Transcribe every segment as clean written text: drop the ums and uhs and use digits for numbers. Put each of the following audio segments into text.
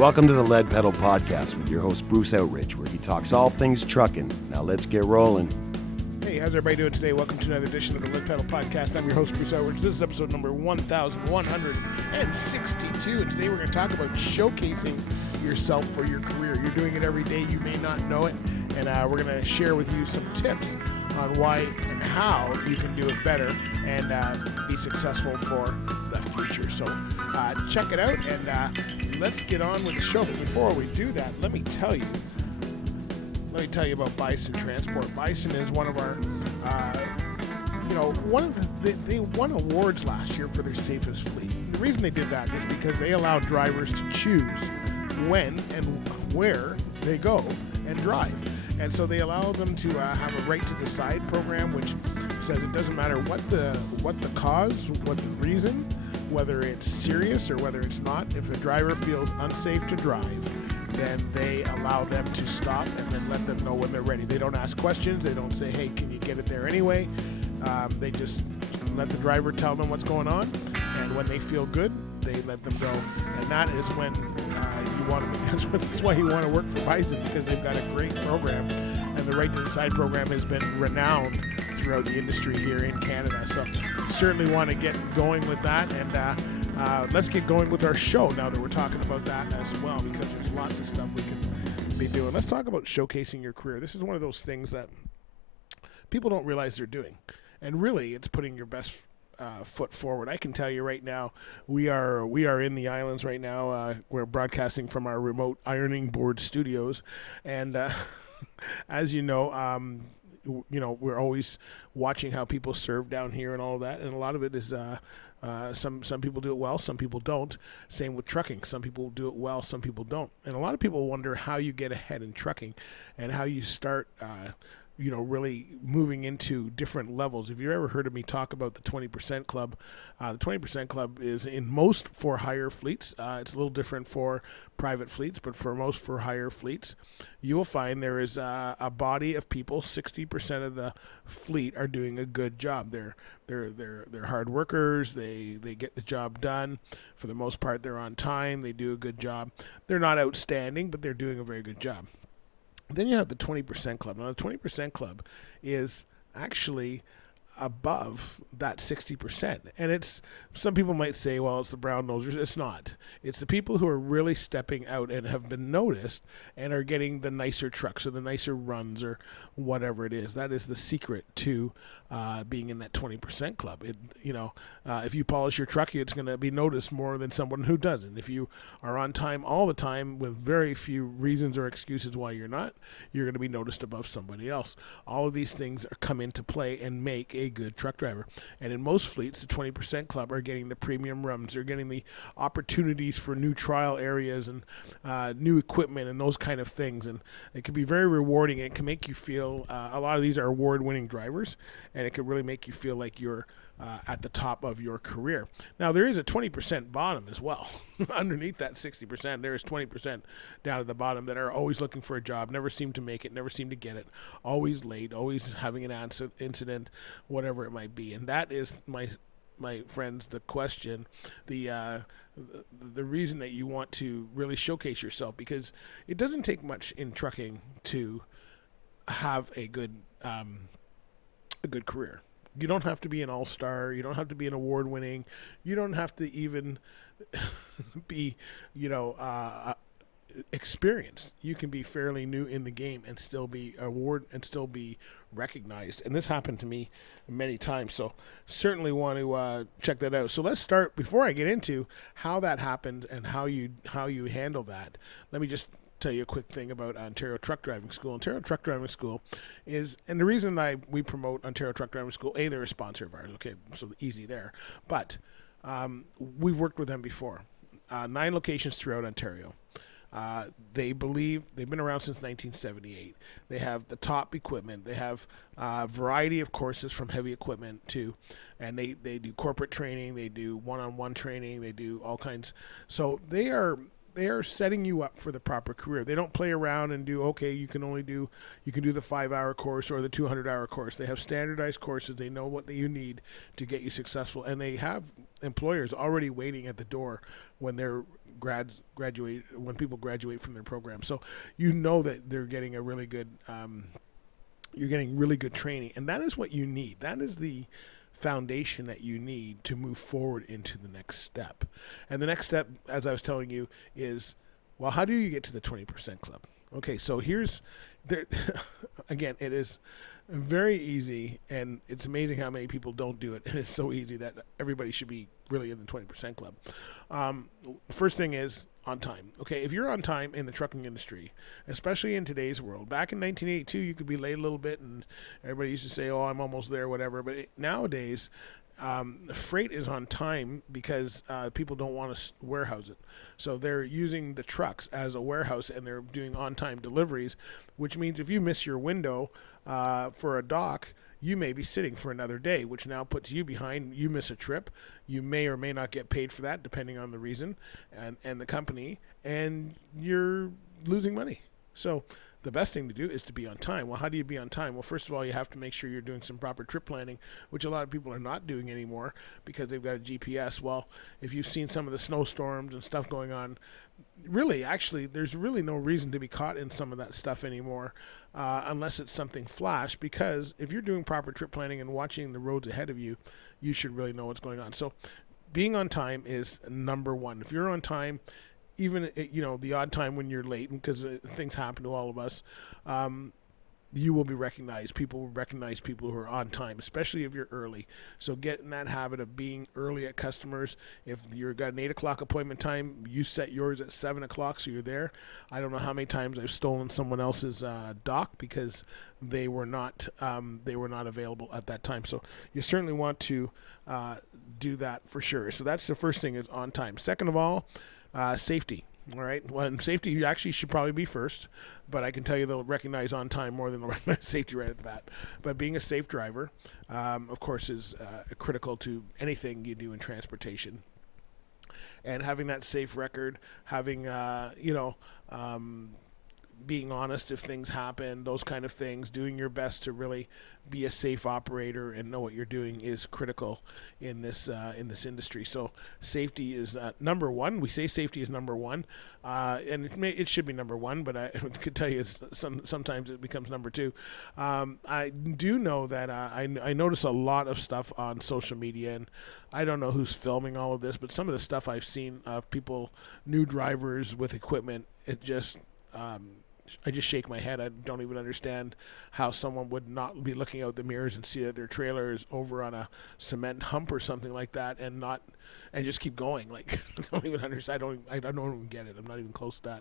Welcome to the Lead Pedal Podcast with your host Bruce Outridge, where he talks all things trucking. Now let's get rolling. Hey, how's everybody doing today? Welcome to another edition of the Lead Pedal Podcast. I'm your host Bruce Outridge. This is episode number 1162, and today we're going to talk about showcasing yourself for your career. You're doing it every day. You may not know it, and we're going to share with you some tips on why and how you can do it better and be successful for the future. So check it out, and let's get on with the show. But before we do that, let me tell you about Bison Transport. Bison is one of our, they won awards last year for their safest fleet. The reason they did that is because they allow drivers to choose when and where they go and drive. And so they allow them to have a right to decide program, which says it doesn't matter what the cause, what the reason, whether it's serious or whether it's not. If a driver feels unsafe to drive, then they allow them to stop and then let them know when they're ready. They don't ask questions. They don't say, hey, can you get it there anyway? They just let the driver tell them what's going on. And when they feel good, they let them go. And that is when you want to, that's why you want to work for Bison, because they've got a great program. And the Right to Decide program has been renowned throughout the industry here in Canada. So certainly want to get going with that. And let's get going with our show now that we're talking about that as well, because there's lots of stuff we can be doing. Let's talk about showcasing your career. This is one of those things that people don't realize they're doing. And really, it's putting your best foot forward. I can tell you right now, we are in the islands right now. We're broadcasting from our remote ironing board studios, and as you know, we're always watching how people serve down here and all of that, and a lot of it is some people do it well, some people don't. Same with trucking. Some people do it well, some people don't. And a lot of people wonder how you get ahead in trucking and how you start really moving into different levels. If you've ever heard of me talk about the 20% Club, the 20% Club is in most for hire fleets. It's a little different for private fleets, but for most for hire fleets, you will find there is a body of people. 60% of the fleet are doing a good job. They're hard workers. They get the job done. For the most part, they're on time. They do a good job. They're not outstanding, but they're doing a very good job. Then you have the 20% Club. Now, the 20% Club is actually above that 60%. And it's, some people might say, well, it's the brown nosers. It's not. It's the people who are really stepping out and have been noticed and are getting the nicer trucks or the nicer runs or whatever it is. That is the secret to being in that 20% Club. If you polish your truck, it's going to be noticed more than someone who doesn't. If you are on time all the time with very few reasons or excuses why you're not, you're going to be noticed above somebody else. All of these things come into play and make a good truck driver. And in most fleets, the 20% Club are getting the premium runs. They're getting the opportunities for new trial areas and new equipment and those kind of things. And it can be very rewarding. It can make you feel, a lot of these are award-winning drivers, and it can really make you feel like you're at the top of your career. Now, there is a 20% bottom as well. Underneath that 60%, there is 20% down at the bottom that are always looking for a job, never seem to make it, never seem to get it, always late, always having an incident, whatever it might be. And that is, my friends, the question, the reason that you want to really showcase yourself, because it doesn't take much in trucking to have a good career. You don't have to be an all-star. You don't have to be an award-winning. You don't have to even be, experienced. You can be fairly new in the game and still be recognized. And this happened to me many times. So certainly want to check that out. So let's start, before I get into how that happens and how you handle that. Let me just tell you a quick thing about Ontario Truck Driving School. Ontario Truck Driving School is, and the reason we promote Ontario Truck Driving School, they're a sponsor of ours. Okay, so easy there. But we've worked with them before. 9 locations throughout Ontario. They believe they've been around since 1978. They have the top equipment. They have a variety of courses from heavy equipment to, and they do corporate training. They do one-on-one training. They do all kinds. So they are setting you up for the proper career. They don't play around and do, okay, you can do the 5-hour course or the 200-hour course. They have standardized courses. They know what you need to get you successful, and they have employers already waiting at the door when they're when people graduate from their program. So you know that they're getting a really good, you're getting really good training, and that is what you need. That is the foundation that you need to move forward into the next step. And the next step, as I was telling you, is, well, how do you get to the 20% club? Okay, so here's there. Again, it is very easy, and it's amazing how many people don't do it. And it's so easy that everybody should be really in the 20% club. First thing is on time. Okay, if you're on time in the trucking industry, especially in today's world, back in 1982, you could be late a little bit, and everybody used to say, "Oh, I'm almost there," whatever. But nowadays, freight is on time because people don't want to warehouse it. So they're using the trucks as a warehouse, and they're doing on-time deliveries, which means if you miss your window for a dock, you may be sitting for another day, which now puts you behind. You miss a trip. You may or may not get paid for that, depending on the reason and the company, and you're losing money. So the best thing to do is to be on time. Well, how do you be on time? Well, first of all, you have to make sure you're doing some proper trip planning, which a lot of people are not doing anymore because they've got a GPS. Well, if you've seen some of the snowstorms and stuff going on, really, actually, there's really no reason to be caught in some of that stuff anymore unless it's something flash, because if you're doing proper trip planning and watching the roads ahead of you, you should really know what's going on. So being on time is number one. If you're on time, even the odd time when you're late, because things happen to all of us, you will be recognized. People will recognize people who are on time, especially if you're early. So get in that habit of being early at customers. If you've got an 8 o'clock appointment time, you set yours at 7 o'clock so you're there. I don't know how many times I've stolen someone else's dock because they were not available at that time. So you certainly want to do that for sure. So that's the first thing, is on time. Second of all, safety. All right. Well, in safety, you actually should probably be first, but I can tell you they'll recognize on time more than they'll recognize safety right at the bat. But being a safe driver, of course, is critical to anything you do in transportation. And having that safe record, having, being honest if things happen, those kind of things, doing your best to really be a safe operator and know what you're doing is critical in this industry. So safety is number one. We say safety is number one, and it should be number one, but I could tell you sometimes it becomes number two. I do know that I notice a lot of stuff on social media, and I don't know who's filming all of this, but some of the stuff I've seen of people, new drivers with equipment, it just I just shake my head. I don't even understand how someone would not be looking out the mirrors and see that their trailer is over on a cement hump or something like that, and just keep going. Like, I don't even understand. I don't even get it. I'm not even close to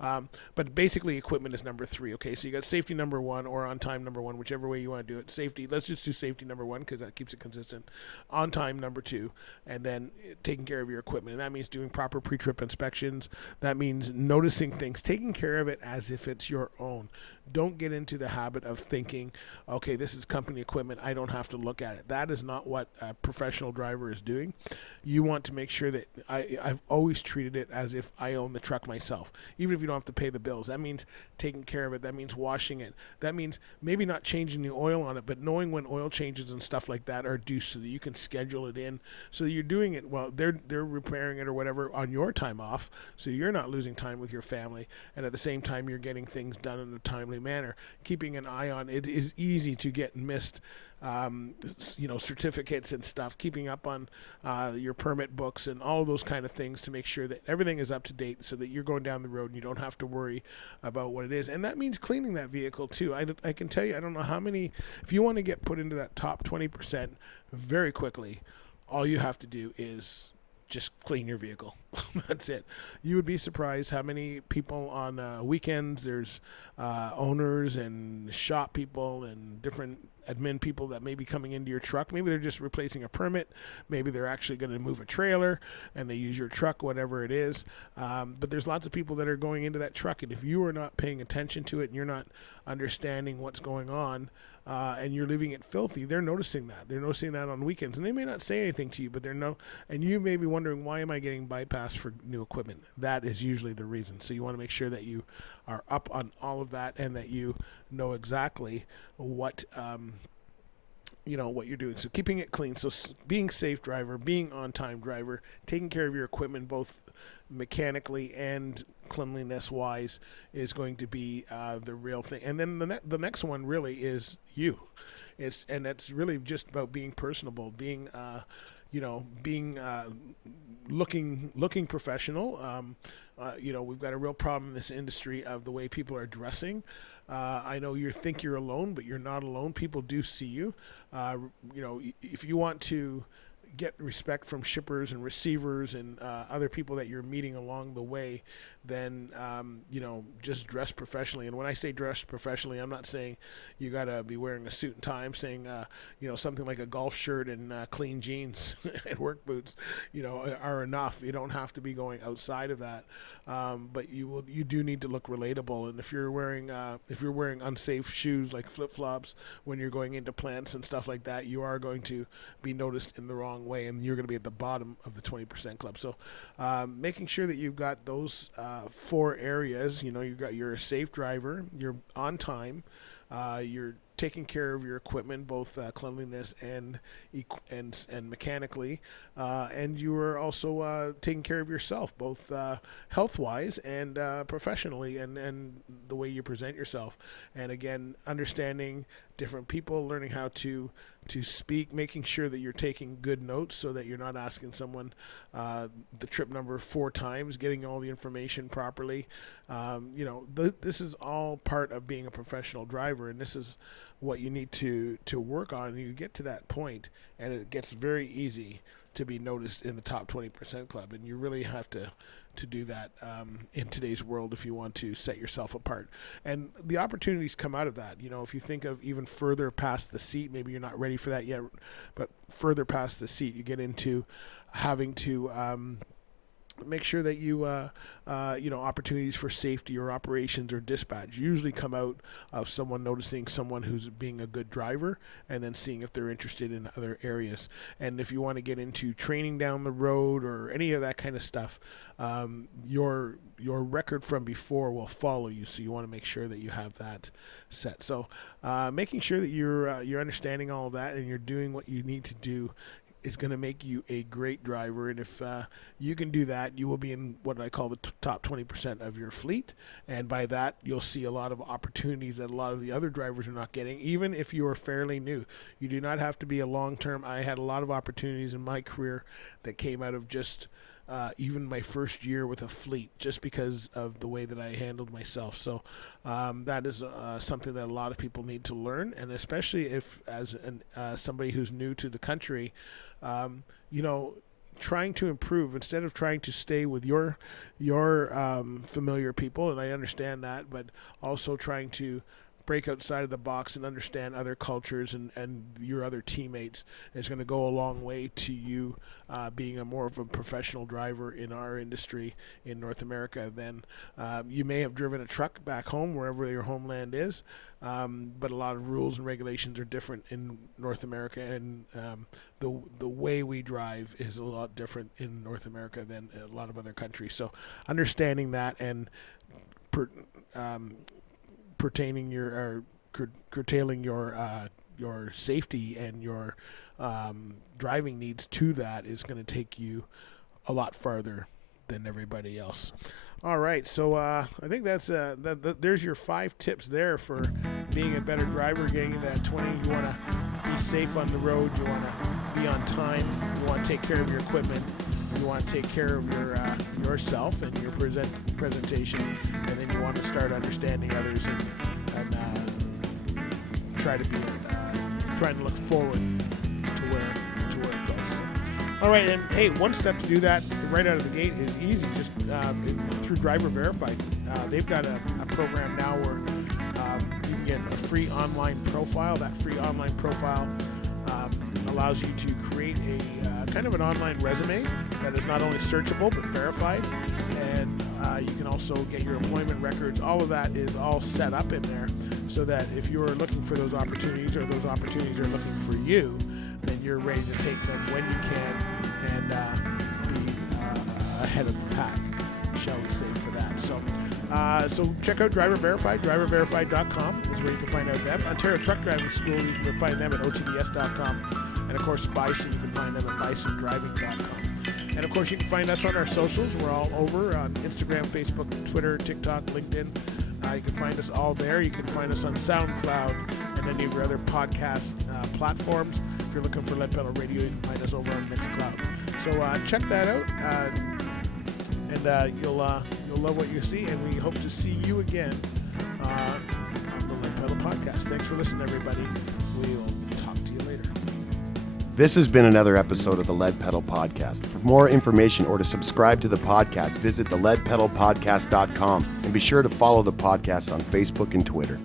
that. But basically, equipment is number three. Okay, so you got safety number one, or on time number one, whichever way you want to do it. Safety. Let's just do safety number one because that keeps it consistent. On time number two, and then taking care of your equipment, and that means doing proper pre-trip inspections. That means noticing things, taking care of it as if it's your own. Don't get into the habit of thinking, okay, this is company equipment, I don't have to look at it. That is not what a professional driver is doing. You want to make sure that I've always treated it as if I own the truck myself, even if you don't have to pay the bills. That means taking care of it. That means washing it. That means maybe not changing the oil on it, but knowing when oil changes and stuff like that are due so that you can schedule it in, so that you're doing it while they're repairing it or whatever on your time off, so you're not losing time with your family, and at the same time you're getting things done in a timely manner. Keeping an eye on it is easy to get missed, certificates and stuff, keeping up on your permit books and all those kind of things to make sure that everything is up to date so that you're going down the road and you don't have to worry about what it is. And that means cleaning that vehicle too. I can tell you, I don't know how many, if you want to get put into that top 20% very quickly, all you have to do is just clean your vehicle. That's it. You would be surprised how many people on weekends, there's owners and shop people and different admin people that may be coming into your truck. Maybe they're just replacing a permit. Maybe they're actually going to move a trailer and they use your truck, whatever it is. But there's lots of people that are going into that truck, and if you are not paying attention to it and you're not understanding what's going on, and you're leaving it filthy, they're noticing that. They're noticing that on weekends, and they may not say anything to you, but and you may be wondering, why am I getting bypassed for new equipment? That is usually the reason. So you want to make sure that you are up on all of that and that you know exactly what what you're doing. So keeping it clean. So being safe driver, being on time driver, taking care of your equipment both mechanically and cleanliness wise is going to be the real thing. And then the next one really is you. And that's really just about being personable, being looking professional. We've got a real problem in this industry of the way people are dressing. I know you think you're alone, but you're not alone. People do see you. If you want to get respect from shippers and receivers and other people that you're meeting along the way, then just dress professionally. And when I say dress professionally, I'm not saying you got to be wearing a suit and tie. I'm saying something like a golf shirt and clean jeans and work boots are enough. You don't have to be going outside of that, but you do need to look relatable. And if you're wearing unsafe shoes like flip-flops when you're going into plants and stuff like that, you are going to be noticed in the wrong way, and you're going to be at the bottom of the 20% club. So making sure that you've got those 4 areas. You're a safe driver, you're on time, you're taking care of your equipment, both cleanliness and mechanically, and you are also taking care of yourself, both health-wise and professionally, and the way you present yourself. And again, understanding different people, learning how to speak, making sure that you're taking good notes so that you're not asking someone the trip number 4 times, getting all the information properly. This is all part of being a professional driver, and this is what you need to work on. You get to that point, and it gets very easy to be noticed in the top 20% club, and you really have to do that in today's world if you want to set yourself apart. And the opportunities come out of that. If you think of even further past the seat, maybe you're not ready for that yet, but further past the seat, you get into having to make sure that you opportunities for safety or operations or dispatch usually come out of someone noticing someone who's being a good driver and then seeing if they're interested in other areas. And if you want to get into training down the road or any of that kind of stuff, your record from before will follow you, so you want to make sure that you have that set. So making sure that you're understanding all of that and you're doing what you need to do is going to make you a great driver. And if you can do that, you will be in what I call the top 20% of your fleet. And by that, you'll see a lot of opportunities that a lot of the other drivers are not getting, even if you are fairly new. You do not have to be a long-term. I had a lot of opportunities in my career that came out of just even my first year with a fleet, just because of the way that I handled myself. So that is something that a lot of people need to learn, and especially if as somebody who's new to the country, trying to improve instead of trying to stay with your familiar people, and I understand that, but also trying to break outside of the box and understand other cultures and your other teammates is going to go a long way to you being a more of a professional driver in our industry in North America. Then you may have driven a truck back home, wherever your homeland is, but a lot of rules and regulations are different in North America, and the way we drive is a lot different in North America than a lot of other countries. So understanding that and curtailing your safety and your driving needs to that is going to take you a lot farther than everybody else. All right, so I think that's there's your 5 tips there for being a better driver, getting into that 20. You want to be safe on the road. You want to be on time. You want to take care of your equipment. You want to take care of yourself and your presentation, and then you want to start understanding others and trying to look forward to where it goes. So, all right, and hey, one step to do that right out of the gate is easy. Just through Driver Verified, they've got a program now where you can get a free online profile. That free online profile allows you to create a kind of an online resume that is not only searchable but verified, and you can also get your employment records. All of that is all set up in there, so that if you're looking for those opportunities or those opportunities are looking for you, then you're ready to take them when you can and be ahead of the pack, shall we say, for that. So So check out Driver Verified. DriverVerified.com is where you can find out them. Ontario Truck Driving School, you can find them at OTDS.com. And of course, Bison, you can find them at BisonDriving.com. And of course, you can find us on our socials. We're all over on Instagram, Facebook, Twitter, TikTok, LinkedIn. You can find us all there. You can find us on SoundCloud and any of your other podcast platforms. If you're looking for Lead Pedal Radio, you can find us over on Mixcloud. So check that out, and you'll love what you see. And we hope to see you again on the Lead Pedal Podcast. Thanks for listening, everybody. We'll talk to you later. This has been another episode of the Lead Pedal Podcast. For more information or to subscribe to the podcast, visit theleadpedalpodcast.com and be sure to follow the podcast on Facebook and Twitter.